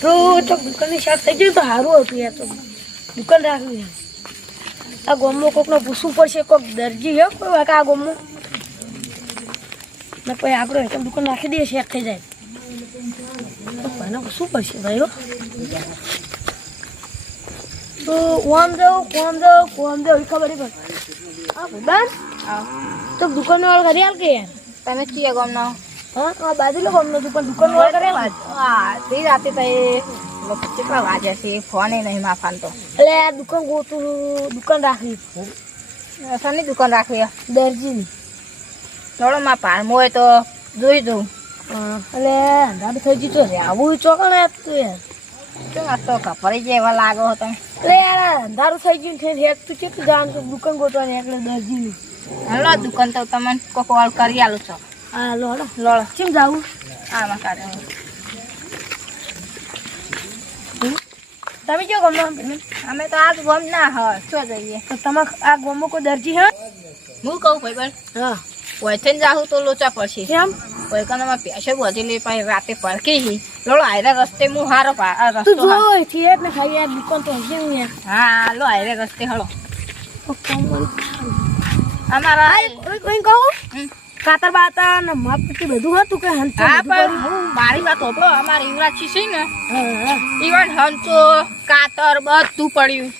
તો દુકાનની શાક થઈ ગયું તો સારું હતું યાર. તો દુકાન રાખવી યાર. આ ગામમાં કોકને પૂછવું પડશે, કોઈક દરજી હે કોઈ આ ગામમાં ને પછી આપણે એકદમ દુકાન રાખી દઈએ, શેક થઈ જાય તો ભાઈને પૂછવું પડશે ભાઈ હો. તો કોમ જાઉં એ ખબર પડે. હા બસ તો દુકાન વાળા કરી હાલ કે યાર તમે કીએ ગામના? હા બાજુનો ગામનો દુકાન વાળા કરે હા તે રાતે તો કેટલા વાગ્યા છે ફોન નહીં માફાન તો. એટલે આ દુકાન ગોતું દુકાન રાખવી શાની દુકાન રાખવી? દરજીની. થોડો માં પારમો હોય તો જોઈ દઉં. એટલે અંધારું થઈ ગયું તો રહેવું ચોકણ તું યાર. શું આ તો ખબર જ એવા લાગો હતો. એટલે યાર અંધારું થઈ ગયું છે હેત તું કેટલું જાણ તો દુકાન ગોતવાની એટલે દરજીની. હલો દુકાન તો તમને કોઈ કોલ કરી આલું છો. હા લોડો લોડો કેમ જાવું? આમાં કાઢે તમે કયો ગમો? અમે તો આજ ગમ ના હોય શું જઈએ. તો તમારે આ ગમો કોઈ દરજી હે? હું કહું ભાઈ બન હા વૈથે જાઉં તો લોચા પડશે. કેમ? કોઈ કને પૈસે વધી લે પછી રાતે પડકી લોડો આયરે રસ્તે હું હારો તું રસ્તો જો થિયેટ ને ખાઈ યાર દુકાન તો હશે હું યાર. હા લો આયરે રસ્તે હળો કોઈ અમારા કહું કાતર બાતર ને માપટી બધું હતું કે હંચો હા બધું પણ કર્યું? હું મારી વાત હોપડો અમારી યુવરાજી છે ને હા ઈવન હંચો કાતર બધું પડ્યું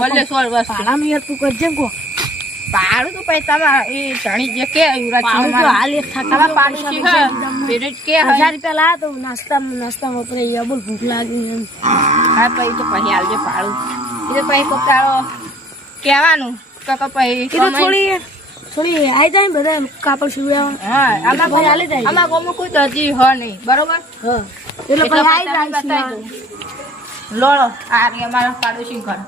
ભલે 16 વર્ષ પાલામાં યાર તું કરજે કો ભાડું તો પછી તમારે એ ધણી જે કે યુવરાજી પાડું તો હાલ એક તમારા પાડોશી હે પેરેજ કે 1000 રૂપિયા લાયા તો નાસ્તા વપરાઈ ગયા. બોલ ભૂખ લાગી એમ. હા પછી તો પછી આવજે ભાડું એ તો પછી કોક તારો કહેવાનું તો પછી કીધું થોડી આઈ જાય ને બધા કાપડ સીવ્યા. હા આમાં ભાઈ હાલી જાય. આમાં ગામમાં કોઈ દર્જી હોય નહીં બરોબર. હા એટલે એટલે ભાઈ આઈ પછી જાય બતાવી દઉં. લોડો આ રે અમારા પાડોશી ઘર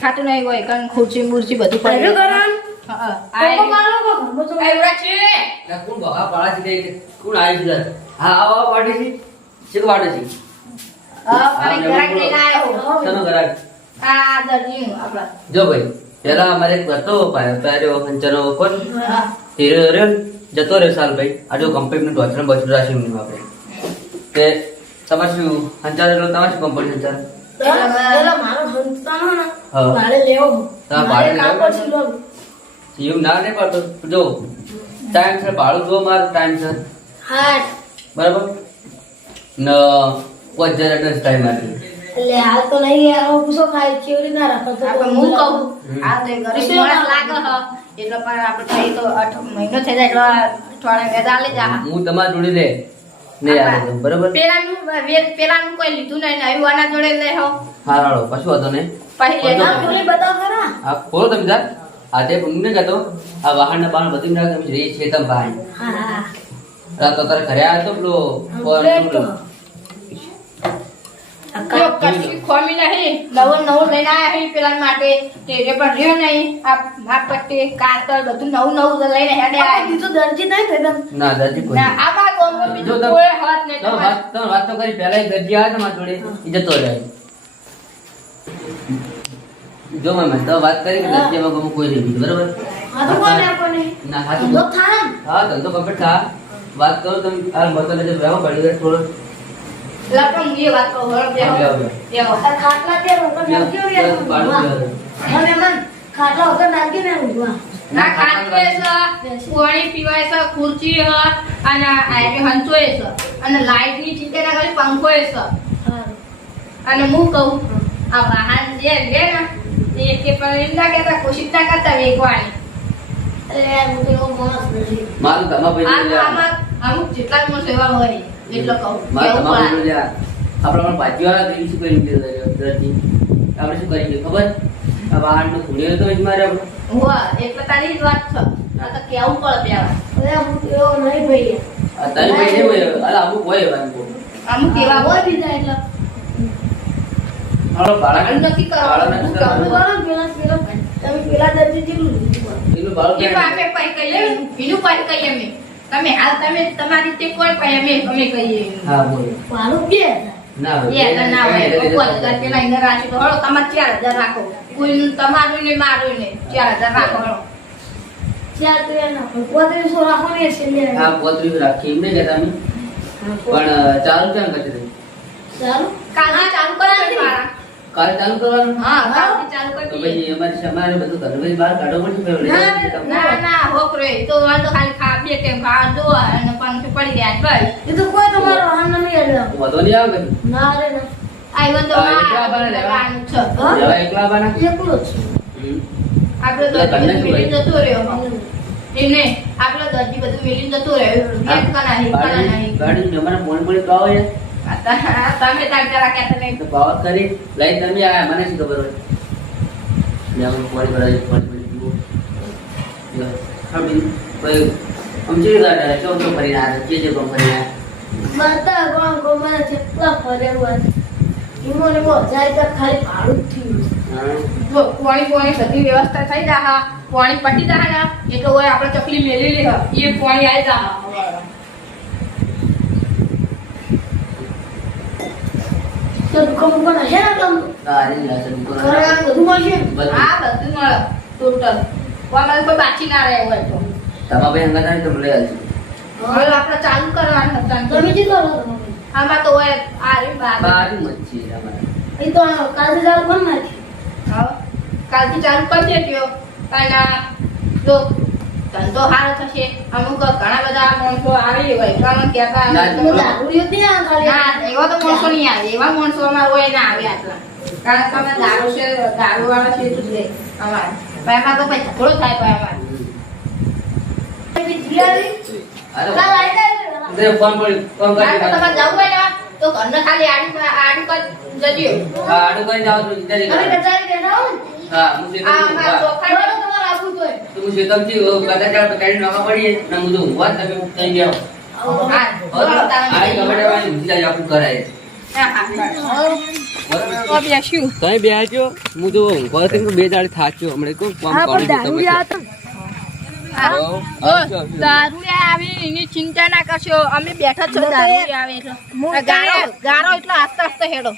ખાતું નહીં હોય કારણ ખુરશી મુરશી બધું પડ્યું. હા આ યુવરાજી કોણ બગા પાડા છે કોણ આવી છે? હા આવો પાડી છે શેક પાડે છે. અને ઘરાક લઈને આવ્યો તમે ઘરાક આ દર્જી આપણા જો ભાઈ પેલા અમારે એક હતો પાયો હંચનો કોણ હીરો જતો રહ્યો સાલ ભાઈ આ જો કંપની નું બચડું રાશી નું આપણે તે તમારે શું હંચાર એટલે તમારે શું કંપની હંચાર? પેલા મારો હંતાનો ને હા. ભાડે લેવો. હા, ભાડે મારે કાપડ લેવો. સીવડાવવું. એવું ના નહીં પડતો જો ટાઈમ સર ભાડું જો મારું ટાઈમ સર હા બરાબર ન 5000 એડ્રેસ ટાઈમ આપી એટલે હાલ તો નહીં યાર હું પૂછો ખાય કેવડી ના રાખો તો આપણે હું કહું આ તો ગરીબ માણસ લાગે હ એટલે પણ આપણે થઈ તો 8 મહિનો થઈ જાય એટલે અઠવાડિયે વેદા લઈ જા. હું તમારા જોડે લે નહીં આવે બરાબર પેલાનું કોઈ લીધું નહીં ને આવ્યું આના જોડે લે હો હા હાલો કશું હતો નહીં પછી લે ના, થોડી બતાવ ખરા. આ બોલો તમે તાર આજે હું ને કહેતો આ વાહન બાણ બધું ના તમે રહી છે તમ ભાઈ હા રાત તો તારે ઘરે આવ્યો તો પેલો પ્લેટ તો. કશું ખોમી નહીં નવું લઈને આવ્યા છે પેલા માટે તે પણ રહ્યો નહીં આ માપપટ્ટી કાતર બધું નવું લઈને હેડે આ આવ્યા. બીજો દરજી નહીં ભેગા. ના દર્જી કોઈ ના આમાં ગોમો બીજું જો તમે- કોઈ હાથ નહીં તમે તમારે. વાત તો કરી પહેલા એક દર્જી આવ્યો તમારા જોડે ઈ જતો રહ્યો જો મેં તો વાત કરી કે દર્જીમાં ગમું કોઈ નહીં બરાબર હા તો કોને આપણને ના હાથું ધંધો થાય ને. હા ધંધો કમ્પ્લીટ થા વાત કરો તમે આ મતલબ જે રહેવા પડી ગયો થોડો લા પણ હું એ વાત કહું હળો બેહો. બેહો. આ ખાટલા ત્યાં ઉપર નાખ્યો યાર. મને મન ખાટલા ઉપર નાખીને ઊંઘવા. ના ખાટલો છે પાણી પીવાય છે ખુરચી છે અને આયરે હંચોય છે અને લાઈટ ની ચિંતા ના કરી પંખો છે હા અને હું કહું આ વાહન જે લે ને એ કે પણ એમ ના કહેતા કોશિશ ના કરતા વેગવાની. એટલે યાર હું તો એવો માણસ નથી. મારું તમારા આ ભાઈ તો આમાં અમુક જેટલા જ માણસો એવા હોય એટલો કહું મારા કેવું તમારા પડે. ભાઈ આપણે ભાજીવાળા કરી શું કરી દર્જી આપણે શું કરી ખબર આ વાહન નો ધૂળ્યો તો જ મારે આપણે હોવા એટલે તારી જ વાત છે આ તો કેવું પડે પેલા અરે હું તો એવો નહીં ભાઈ. આ તારી ભાઈ નહીં હોય અલા અમુક હોય વાંધો અમુક એવા હોય હોય બીજા એટલે. આપણો બાળક ભાડું નથી કરવાનું. બાળક નથી તમે કરવાનું. બોલો પેલા તમે પેલા દરજી જેટલું લીધું. એનું બાળક એ આપણે પૈ કહીએ એનું પૈ કહીએ અમે તમે હાલ તમે તમારી રીતે કોઈ પૈ અમે કહીએ હા બોલો ભાડું બે હજાર. ના હોય. 2000 ના હોય 5000 પેલા એને રાખી તો હળો તમારે 4000 રાખો કોઈ તમારું ને મારું ને 4000 રાખો હળો. ચાર તો યાર નાખો. 3500 રાખો ને છેલ્લે. હા 35 રાખી એમ નહીં કહેતા અમે પણ ચાલુ કેમ કરતી રહી ચાલો કાલથી ચાલુ કરો છો મારા. કાલે ચાલુ કરવાનું હા કાલથી ચાલુ તો કરી પછી અમારે સમારે બધું ઘરનું બહાર કાઢવો પડશે પેલું લઈ આવવું છે તમને. ના હોકરે તો વાંધો ખાલી ખા બે ટાઈમ ખાવા દો અને પંખે પડી રહ્યા બસ. એ તો કોઈ તમારો વાહન નહીં આવ્યો વધો નહીં આવે કશું? ના રે ના આઈવન તો હા, એકલા બાને લેવા. લેવાનું છે. હા? લેવા એકલા આવવાના? એકલો જ હમ. આપણે એટલે દર્દી તમને શું મિલી હોય? જતો રહ્યો એને આપણે દર્દી બધું મિલી જતો રહ્યો એક કના નહીં કના નહીં ગાડી જમાને પોણી તો આવે છે. તમે તાર જરા કહેતા નહીં તો પાવર કરી લઈ તમે આયા મને શું ખબર હોય મેં આમ પોણી ભરાય પોણી પીવું યો ખાબી કોઈ સમજી ગાડા ચો ચો ફરીને આવે જે કોમ ફરીને માતા કોણ કોમના કેટલા ફરેવા ઈમોને મો જાય તો ખાલી ભાડું જ થયું હા જો પાણી બધી વ્યવસ્થા થઈ જા પાણી પટી જા ને એટલે ઓય આપણે ચકલી મેલેલી હ એ પાણી આવી જા તો દુકાન પણ હશે ને તમ ગાડી લાસે દુકાન ઘરે બધું મળશે હા બધું મળે ટોટલ વાળા કોઈ બાકી ના રહે હોય તો તમા ભાઈ હંગા થાય તો લઈ આવજો હવે આપણે ચાલુ કરવાનું હતા તમે જી કરો તમે આમાં તો હોય આ રે બાર બાજુ મચ્છી તમારે એ તો કાલે ચાલુ કરી નાખી હા કાલથી ચાલુ કરી દેજો કારણ જો ધંધો સારો થશે અમુક ઘણા બધા માણસો આવી હોય કારણ કે ના, તમે દારૂ યો ત્યાં ખાલી ના એવા તો માણસો નહીં આવે એવા માણસો અમારે હોય ના આવે આટલા કારણ કે અમે દારૂ છે દારૂ વાળા છે એટલું જ લે અમારે પણ એમાં તો પછી ઝઘડો થાય પણ અમારે જીયારી અરે કાલ આવી જાય તે ફોન કરી ફોન કારણ કે કરી તમારે જવું હોય ને તો ઘરને ખાલી આડું કરી જજો હા આડું કરી જાવ તો વિચારી અમે કરો કચારી બેઠા હો ને હા હું આ શેતમ અમારા ચોખા થોડો તમારે આપવું જોઈએ તો હું શેતમથી બધા ચાર પકડી નાખવા પડીએ ને હું તો ઊંઘવા જ તમે તઈ ગયા હા આ ગમડે વાળી ઊંઘી જાય આપણું કરાય બેસ્યું તમે બેહજો હું તો ઊંઘવા તો બે દાડે થાચ્યો હમણાં કોઈ કામ હા પણ કરો દારૂ યા તો દારૂ આવે એની ચિંતા ના કરશો અમે બેઠા છો દારૂ આવે એટલે ગારો એટલો આસ્તે આસ્તે હેડો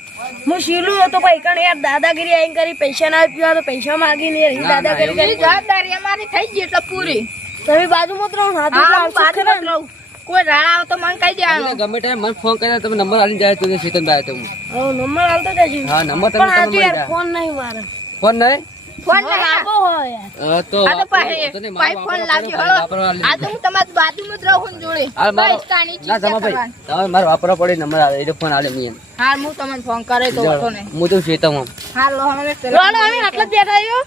હું શીલું હતો ભાઈ કણ યાર દાદાગીરી આઈ કરી પૈસા ના આપ્યા તો પૈસા માંગીને યાર ના, દાદાગીરી ના, કરી જવાબદારી અમારી થઈ ગઈ એટલે પૂરી તમે બાજુમાં જ રહો ને હાથું હા, તો આવશે બાજુમાં જ ખરા ને. રહું. કોઈ રાડા આવે તો મને કહી દેવાનું ગમે ટાઈમ મને ફોન કર્યા તમે નંબર આલી જાય તો શેતન ભાઈ તો હું હવે નંબર આલતો જજો હા નંબર પણ તમે આજે મળી યાર જાય ફોન નહીં મારે ફોન નહીં ફોન ફોન આપો હોય યાર તો આ તો પાહે તો નહીં, મારો ફોન વાપરવા લાવજો પડે, હળો. વાપરવા આ તો હું તમારી બાજુમાં જ રહું ને જોડે હાલ મારો બસ તાની ના ચિંતા સમા ભાઈ કરવાની. તમે મારે વાપરવા પડે નંબર આવે એ તો ફોન આલે મી હા હું તમને ફોન કરે તો વાંધો નહીં હું તો શેતમ આમ હા લો અમે રોડો અમે આટલા જ બેઠા છો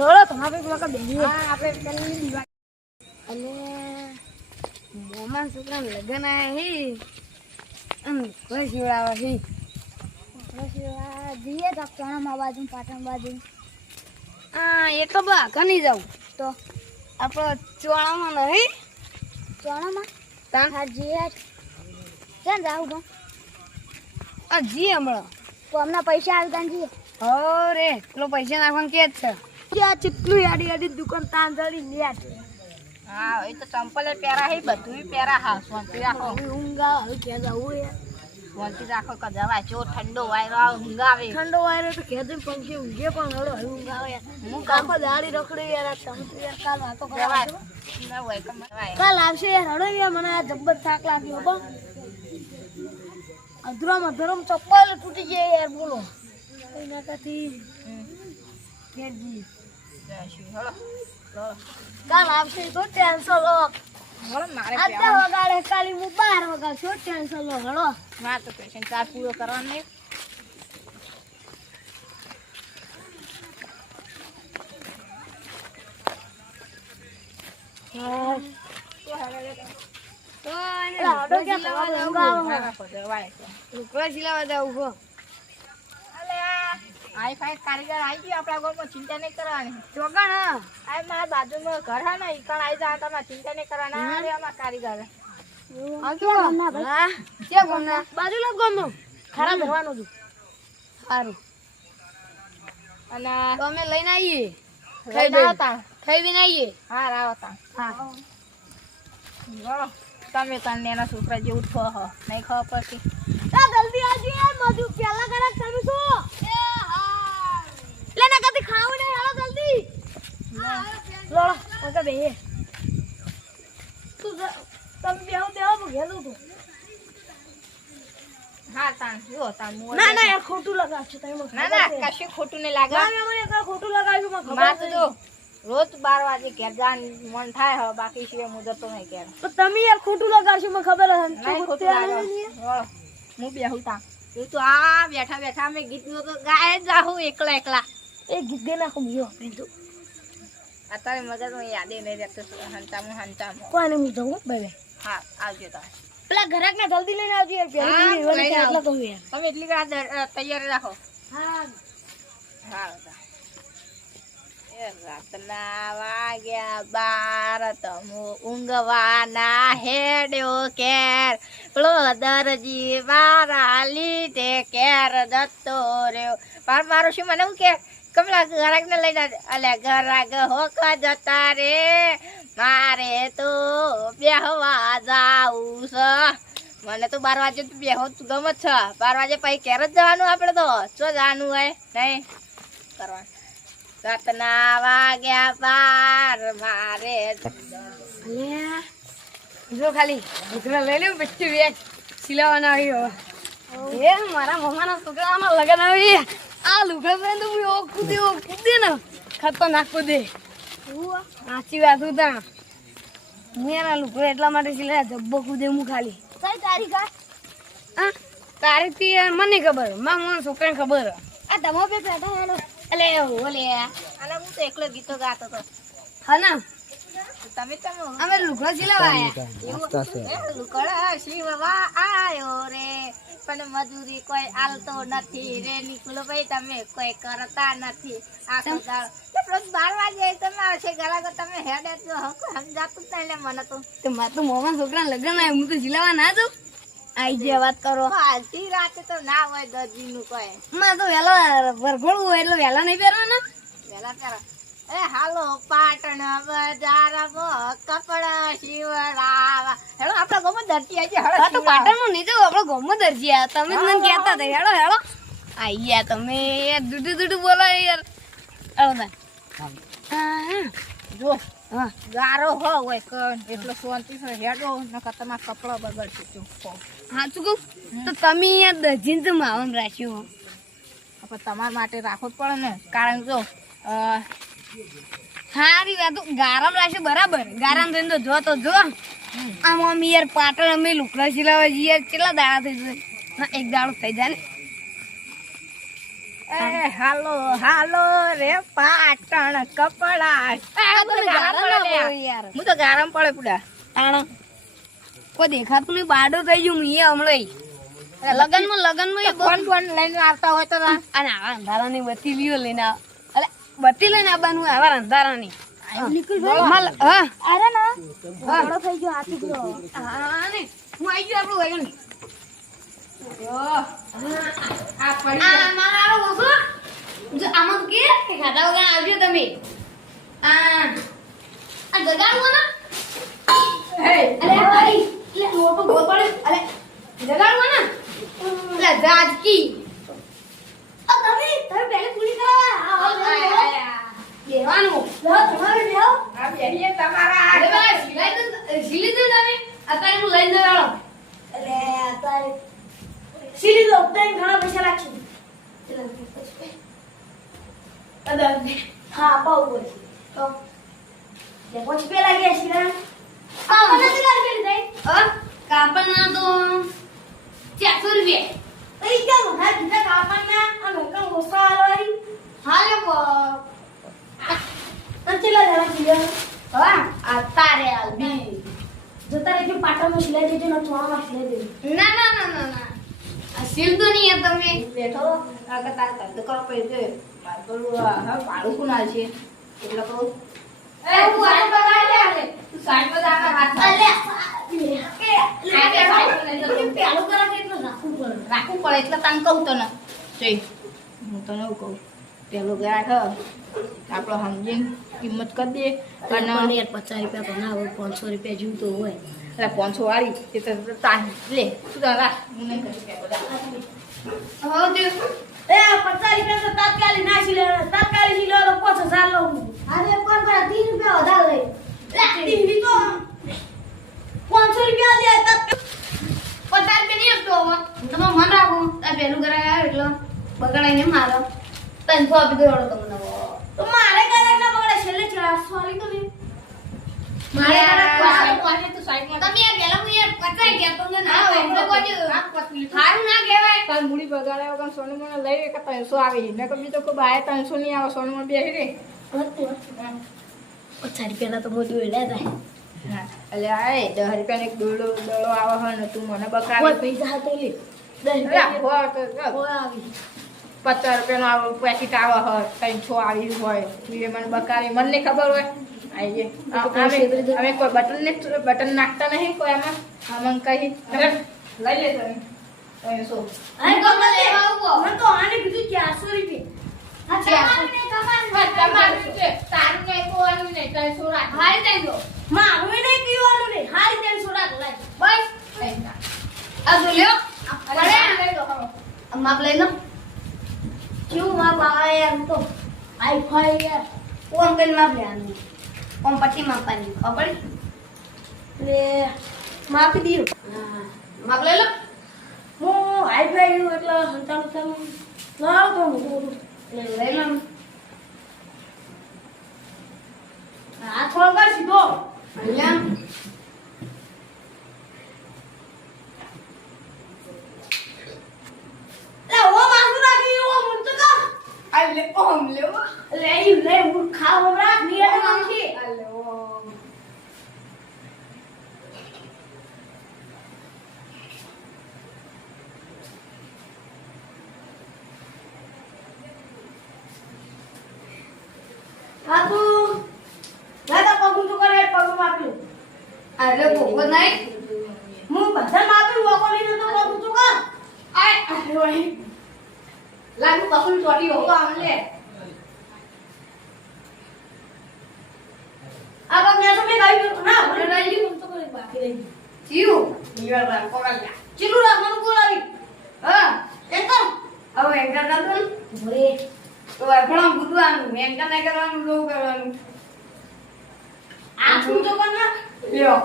રોડો તમારે એક વખત બેસી હા આપણે પેલી દિવાળી અને મોમાન છોકરાને લગન આયા હી અને કોઈ શિવડાવે હી જઈએ તો ચણામાં બાજુ પાટણ બાજુ એ તો બા ઘણી જાઉં તો આપણે ચોળામાં નહીં ચણામાં તાન હા જઈએ ક્યાં જાવ પણ આ જી હમણાં તો હમણાં પૈસા આવતા જઈએ અરે પેલો પૈસા નાખવાનું કે જ છે ત્યાં કેટલું યાડી યાડી દુકાન તાન જડી લ્યા છે હા એ તો ચંપલે પહેરા હે બધું પહેરા હા શાંતિ રાખો હવે ઊંઘ આવે હવે ક્યાં જવું યાર શાંતિ રાખો કે જવાય જો ઠંડો વાયરો આવે ઊંઘ આવે ઠંડો વાયરો તો ઘેર જઈને પંખી ઊંઘે પણ હળો હવે ઊંઘ આવે યાર હું આખો દાડી રખડી યાર આ તમે તો યાર કાલ વાતો કરવા જવાય આવશો? ના હોય કે જવાય કાલ આવશે યાર હળો યાર મને આ જબ્બર થાક લાગ્યો હો અધરામાં ધરમ ચપ્પલ તૂટી ગયા યાર બોલો એના કાથી ઘેર જઈએ હળો કાલ આવશે તો ટેન્શન લો હળો મારે આજે વગાડે કાલી હું 12 વગાડશો ટેન્શન લો હળો મારે તો પેશન્ટ ચાર પૂરો કરવાનો નહીં તો એને હળો ક્યાં થવા ઊંઘ આવે રાખો જવાય લુકડા સિલાવા જાવ હો અલે આઈ ફાઈ કારીગર આવી ગયો આપણા ગામમાં ચિંતા નહીં કરવાની ચોકણ હા આ મારા બાજુમાં ઘર હે ને ઈ કણ આવી જા તમારે ચિંતા નહીં કરવાના અરે અમારા કારીગર હા ક્યાં ગમના બાજુલા ગમનો ખરા ભરવાનું હતું સારું અને તો અમે લઈને આવીએ લઈને આવતા ખાઈ બી આવીએ હા રાવતા હા બોલો તમે તને એના છોકરા જેવું છો હો નહીં ખબર પડતી જલ્દી આવજો યાર મધુ પેલા કરાક તમે શું એ હા લે ના કદી ખાવું નહીં હાલો જલ્દી લોળો ઓકે બે તું તમે બેહો બેહો હું ઘેલું તું તાનું ના ના યાર ખોટું લગાવશો તમે મને ના ખબર ના છે. કશું ખોટું નહીં લાગે ના મેં મને એકવાર ખોટું લગાવ્યું મને માર ખબર તો છે. જો રોજ 12 વાગે ઘેર જવાનું મન થાય હવે બાકી સિવાય હું જતો નહીં ઘેર તો તમે યાર ખોટું લગાવશો મને ખબર છે. નહીં ખોટું ત્યાં લાગે નહીં. વળો, હું બેહું તા એ તો આ બેઠા બેઠા અમે ગીત તો ગાય જ જાહું એકલા એકલા એ ગીત ગઈ નાખું બીજો બીજું અત્યારે મગજમાં યાદે નહીં રહેતું હંતામાં કોઈને હું જવું બાય બાય. હા આવજો તમે પેલા ઘરાક ને જલ્દી લઈને આવજો યાર પેલી હા, લઈને એટલે આવું. કહું યાર તમે એટલી વાર તૈયારી રાખો હા હા એ રાતના વાગ્યા 12 તમો ઊંઘવાના હેડ્યો કેર પેલો દરજી મારા લીધે કેર જતો રહ્યો પણ મારું શું મને હું કે કમલા ઘરાક ને લઈને અલે ઘરાક હોક જતા રે મારે તો બેહવા જાવું છે મને તો 12 વાગે તો બેહો ગમત છે 12 વાગે પછી કેર જ જવાનું આપણે તો શું જવાનું હોય નહીં કરવાનું રાતના વાગ્યા 12 મારે અલ્યા જો ખાલી લુગડા લઈ લેવું પછી વેચ સિલાવાના આવ્યો એ મારા મમ્માના છોકરાના લગન આવી આ લુગડા પહેરીને તો હું ઓ કૂદે ને ખતરનાક કૂદે સાચી વાત હું તા હું યાર આ લુગડા એટલા માટે સિલાયા જબ્બો કૂદે હું ખાલી કઈ તારીખ હા તારીખ થી યાર મને નહીં ખબર મારા છોકરાને ખબર આ તમારો બે બેઠા હેલો અલે ઓલે અને હું તો એકલો ગીતો ગાતો હતો હા ના તમે અમે લુગડા સિલાવા આયા લુકડા શિવવા આયો રે પણ મજૂરી કોઈ આલતો નથી રે નીકળો ભાઈ તમે કોઈ કરતા નથી આખો દાડો રોજ 12 વાગે તમે આવશે ગળાગો તમે હેડે તો સમજાતું જ નહીં મને તો મારે તો મોમાં છોકરા લગન આય હું તો સિલાવા ના જાઉં આઈ જે વાત કરો આલતી રાતે તો ના હોય દરજીનું કોઈ માં તો વેલા વરઘોડું હોય એટલે વેલા નહીં પહેરવાના વેલા કરો એ હાલો પાટણ બજારમાં કપડા સીવડાવા હેડો આપણા ગામમાં દરજી આજે હા તો પાટણમાં નહીં જવું આપણો ગામમાં દરજી આ તમે જ મને કહેતા હતા હેડો હેડો આઈ ગયા તમે યાર દૂડું બોલો યાર આવો તા હા જો હા ગારો હોય કણ એટલે શાંતિ છે હેડો નકર તમારા કપડા બગડશે ચૂપો સાચું કહું તો તમે યાર દરજીને તો માવન રાખ્યું આપણે તમારા માટે રાખવું જ પડે ને કારણ જો હારી વાત ગારામ રાખ્યું બરાબર ગારામ થઈને તો જો આમ અમે યાર પાટણ અમે લુકડા સિલાવા જઈએ કેટલા દાડા થઈ જશે હા એક દાડો થઈ જાય ને એ હાલો હાલો રે પાટણ કપડા યાર હું તો ગારમ પડે પુડા તાણા કોઈ દેખાતું નહીં બાડો થઈ ગયું મેં હમણાં લગનમાં એ ફોન ફોન લઈને આવતા હોય તો અને આવા અંધારાની બત્તી લ્યો લઈને અલે બત્તી લઈને આવવાનું આવા અંધારાની અરે ના બાડો થઈ ગયો હાથી ગયો હા ને હું આવી ગયો આપણું વગન આ પડી આ મારા આવો ઓછો જો આમાં કે ખાતા વગર આવજો તમે આ જગાડવો ના હે અરે ભાઈ એટલે મોટો ગોળ પડે અરે જગાડવો ના એટલે રાજકી તમે પહેલે પૂરી કરાવા દેવાનું તમારે લેવો આ બેહીએ તમારા અરે ભાઈ સિલાઈ તો તમે અત્યારે હું લઈ જવાનો એટલે અત્યારે સિલી દો તને ઘણા પૈસા રાખી અરે હા પાઉ બોલ તો લે પછી પેલા ગયા સિલા કાપડ નથી લાગેલી થઈ કાપડના તો 400 રૂપિયા એ કેમ ઘર દીધા કાપડના અને કમ ઓસા આલવારી હાલે અંચેલા જરા સિલા હા અત્યારે આલબી જતા રહેજો પાટણમાં સિલાઈ દેજો ને ચોળામાં સિલાઈ દેજો ના આ સિલ તો નહીં તમે બેઠો આગળ તાર ધંધો કરો પૈસે મારું હવે ભાડું કોણ છે એટલે કહું એ હું સાઈડ પર આવી લે તું સાઈડ પર આના હાથ અલે પેલું કરા કે એટલું રાખવું પડે રાખવું પડે એટલે તને કહું તને જઈ હું તને એવું કહું પેલો ગાઠ આપણો સમજીને કિંમત કરી દે અને યાર 50 રૂપિયા તો ના હોય 500 રૂપિયા જેવું તો હોય એટલે 500 વાળી એ તો તાન લે તું તો રાખ હું નહીં કરી બધા હવે એ 50 રૂપિયા તો તાત્કાલિક ના સિલે તાત્કાલિક સિલે તો 5000 લઉં અરે કોણ પર 30 રૂપિયા વધારે લે ટીવી તો 500 રૂપિયા લે તાત્કાલિક 50 રૂપિયા નહીં આપતો હવે તમે મન રાખો આ પહેલું ઘરે આવ્યો એટલે બગાડાઈને મારો 300 આપી દો તમને તો મારે કદાચ ના પકડે છેલ્લે 400 આલી તો નહીં મારે મારે તો સાઈડમાં તમે આ પેલા હું યાર પચાઈ ગયા તમને ના હોય તો કોઈ સારું ના કહેવાય કાલ મૂડી બગાડ્યા વગર સોનું મને લઈ કે 300 આવી મેં કહ્યું તો ખૂબ આયા 300 નહીં આવે સોનું માં બેહી રે 50 રૂપિયાના તો મોટું એડા થાય હા એટલે આ 10 રૂપિયાનો એક દોડો આવે હોય ને તું મને બકાવે પૈસા હતો લે 10 હોય તો આવી 50 રૂપિયાનો આવો પેકેટ આવે હોય 300 આવી હોય એ મને બકાવી મને નહીં ખબર હોય આઈએ અમે કોઈ બટન નાખતા નહીં કોઈ આમાં કહી લઈ લે તમે 300 અરે કમલ લેવા આવો મને તો આને કીધું 400 રૂપિયા તમારું છે તારું નહીં કોવાનું નહીં 300 રાખ હારી દેજો મારું નહીં પીવાનું નહીં હારી 300 રાખ લાય બસ આ જો લ્યો અરે લઈ લો હવે માપ લઈ લો ક્યું માપ આવે એમ તો આઈ યાર ઓમ કઈ માપ લેવાનું ઓમ પછી માપવાની ખબર લે માપી દીધું હા માપ લઈ લો હું આઈ એટલે હંતાનું લાવ તો લઈ લો આ થોડો કર સીધો અહીંયા લે ઓ માસુ રાખી ઓ મું તો કા આ લે ઓમ લે લે હું ખાવ રાખ નિયત નાખી આ લે ઓમ કાકુ દાદા પગું તો કરે પગું માપ્યું અરે પગું નહીં હું બધા માપ્યું વકો લીધું તો પગું તો કર આય અરે લાગુ પગું ચોટી હોકો આમ લે આ બગ મેં તો મે ગાઈ ના મને રાઈ હું તો કરે બાકી રહી જીવ નિવાર બાર કોકલ્યા ચીલું રાખવાનું બોલાવી હા એંકર હવે એંકર કરતું ભરે તો આપણો ગુદવાનું એંકર નહીં કરવાનું લો કરવાનું આ શું તો પણ લ્યો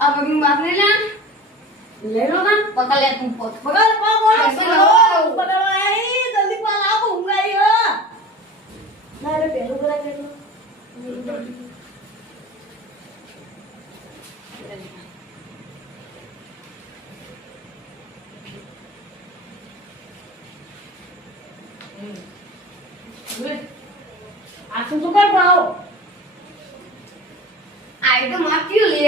આ બગનું બાપ ને લે લો ના પકડ લે તું પોત પકડ પકડ પકડવા આઈ જલ્દી પાલ આવો ઊંઘાઈ હો ના રે પેલું બોલા કેટલું આ શું તો કર પાઓ આઈ તો માપ્યું લે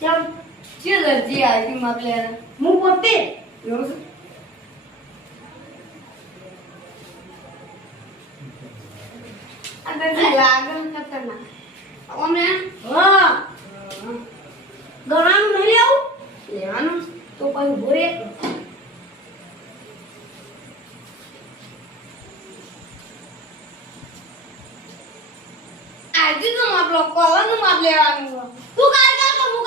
ચમ ચે દર્જી આઈ માપ લે હું પોતે એવું છે આ દર્જી લાગણ ખતરનાક ઓમે હા ગણાનું નહીં લેવું લેવાનું તો પછી ભોરે આજે તો માપ લો કોવાનું માપ લેવાનું તું કારીગર તો હું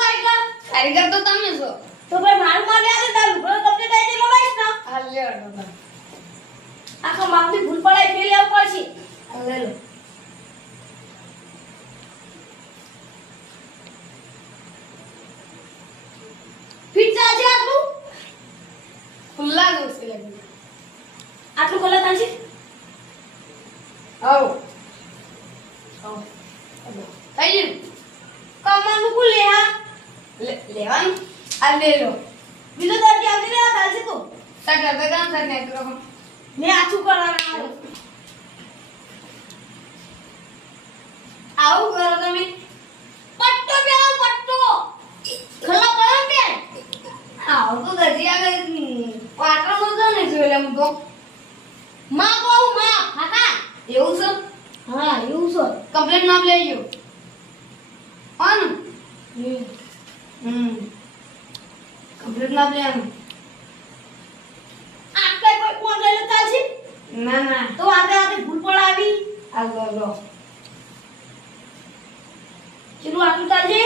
કારીગર તો તમે છો તો ભાઈ મારું માપ યાદ તારું ભલો તમને કઈ દેલો બાઈસ ના હાલ લે આખા માપની ભૂલ પડાય ફેર લેવું પડશે હાલ લે લો પિઝા છે આટલું ખુલ્લા દોસ્ત લાગી આટલું ખોલા તાંસી આવ થઈ ગયું કમાનું કુ લે હા લેવાનું આ લે લો બીજો દર્દી આવતી રે ચાલશે તો સગા બેગામ સર ને કરો મે આછું કરવાના આવું કરો તમે પટ્ટો પેલા પટ્ટો ખલા પરમ બે આવ તો દર્દી આવે પાટણ નો તો ને જોઈ લે હું તો માં કહું માં કાકા એવું છે હા એવું છે કમ્પ્લેટ નામ લઈ ગયો ઓન કમ્પ્લેટ નામ લે આનું આટલે કોઈ ફોન લઈ લેતા છે ના ના તો આતે ભૂલ પડાવી આ લો ચલો આટલું ચાલજે